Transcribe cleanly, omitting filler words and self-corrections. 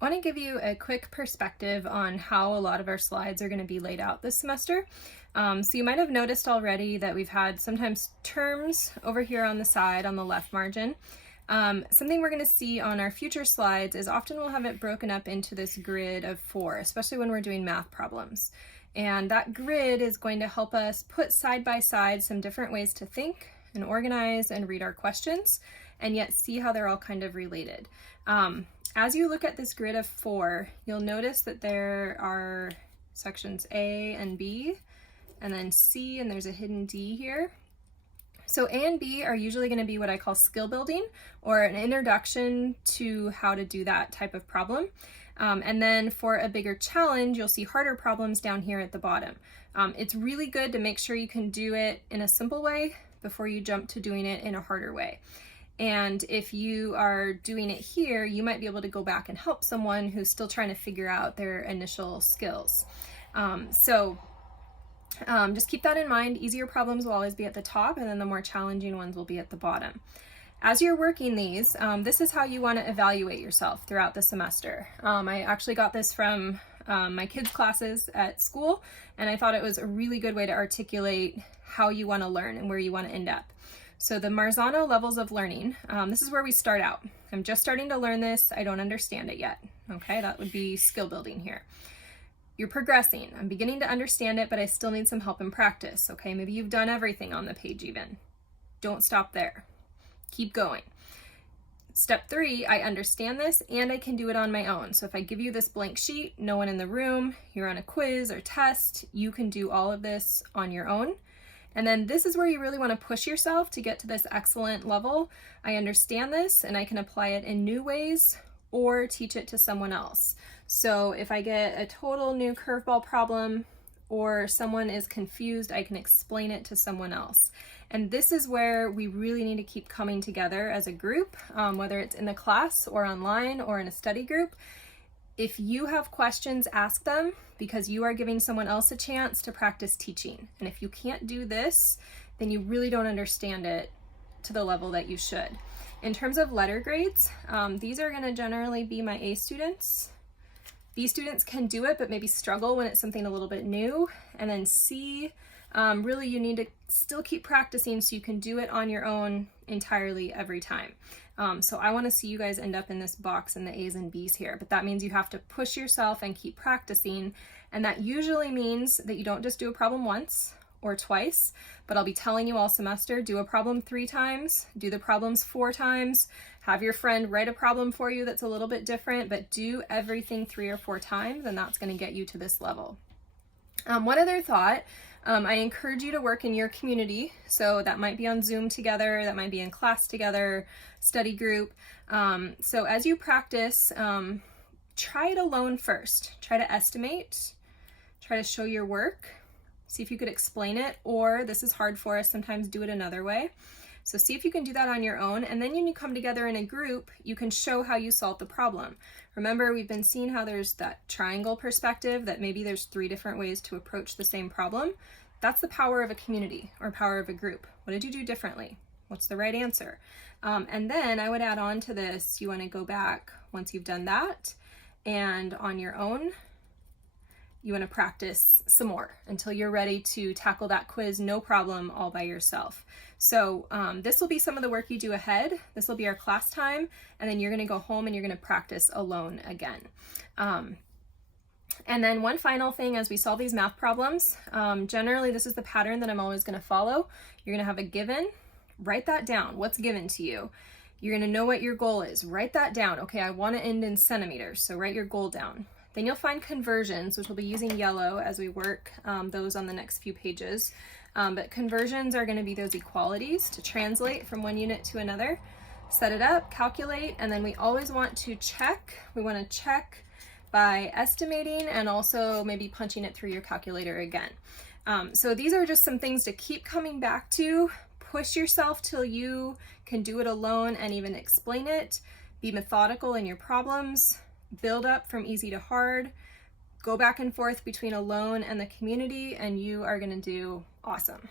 I want to give you a quick perspective on how a lot of our slides are going to be laid out this semester. So you might have noticed already that we've had sometimes terms over here on the side on the left margin. Something we're going to see on our future slides is often we'll have it broken up into this grid of 4, especially when we're doing math problems. And that grid is going to help us put side by side some different ways to think and organize and read our questions, and yet see how they're all kind of related. As you look at this grid of 4, you'll notice that there are sections A and B, and then C, and there's a hidden D here. So A and B are usually going to be what I call skill building, or an introduction to how to do that type of problem. And then for a bigger challenge, you'll see harder problems down here at the bottom. It's really good to make sure you can do it in a simple way before you jump to doing it in a harder way. And if you are doing it here, you might be able to go back and help someone who's still trying to figure out their initial skills. Just keep that in mind. Easier problems will always be at the top, and then the more challenging ones will be at the bottom. As you're working these, this is how you want to evaluate yourself throughout the semester. I actually got this from my kids' classes at school, and I thought it was a really good way to articulate how you want to learn and where you want to end up. So the Marzano levels of learning, this is where we start out. I'm just starting to learn this. I don't understand it yet. Okay, that would be skill building here. You're progressing. I'm beginning to understand it, but I still need some help in practice. Okay, maybe you've done everything on the page even. Don't stop there. Keep going. Step 3, I understand this and I can do it on my own. So if I give you this blank sheet, no one in the room, you're on a quiz or test, you can do all of this on your own. And then this is where you really want to push yourself to get to this excellent level. I understand this and I can apply it in new ways or teach it to someone else. So if I get a total new curveball problem or someone is confused, I can explain it to someone else. And this is where we really need to keep coming together as a group, whether it's in the class or online or in a study group. If you have questions, ask them, because you are giving someone else a chance to practice teaching. And if you can't do this, then you really don't understand it to the level that you should. In terms of letter grades, these are going to generally be my A students. B students can do it, but maybe struggle when it's something a little bit new. And then C, really you need to still keep practicing so you can do it on your own entirely every time. So I want to see you guys end up in this box in the A's and B's here, but that means you have to push yourself and keep practicing. And that usually means that you don't just do a problem once or twice, but I'll be telling you all semester, do a problem 3 times, do the problems 4 times, have your friend write a problem for you that's a little bit different, but do everything 3 or 4 times, and that's going to get you to this level. One other thought, I encourage you to work in your community. So that might be on Zoom together, that might be in class together, study group. So as you practice, try it alone first. Try to estimate, try to show your work, see if you could explain it, or this is hard for us, sometimes do it another way. So see if you can do that on your own, and then when you come together in a group, you can show how you solve the problem. Remember, we've been seeing how there's that triangle perspective, that maybe there's 3 different ways to approach the same problem. That's the power of a community or power of a group. What did you do differently? What's the right answer? And then I would add on to this, you want to go back once you've done that, and on your own, you want to practice some more until you're ready to tackle that quiz, no problem, all by yourself. So this will be some of the work you do ahead. This will be our class time, and then you're going to go home and you're going to practice alone again. And then one final thing as we solve these math problems, generally this is the pattern that I'm always going to follow. You're going to have a given, write that down. What's given to you? You're going to know what your goal is. Write that down. Okay, I want to end in centimeters, so write your goal down. Then you'll find conversions, which we'll be using yellow as we work those on the next few pages. But conversions are going to be those equalities to translate from one unit to another. Set it up, calculate, and then we always want to check. We want to check by estimating and also maybe punching it through your calculator again. So these are just some things to keep coming back to. Push yourself till you can do it alone and even explain it. Be methodical in your problems. Build up from easy to hard. Go back and forth between alone and the community, and you are going to do awesome.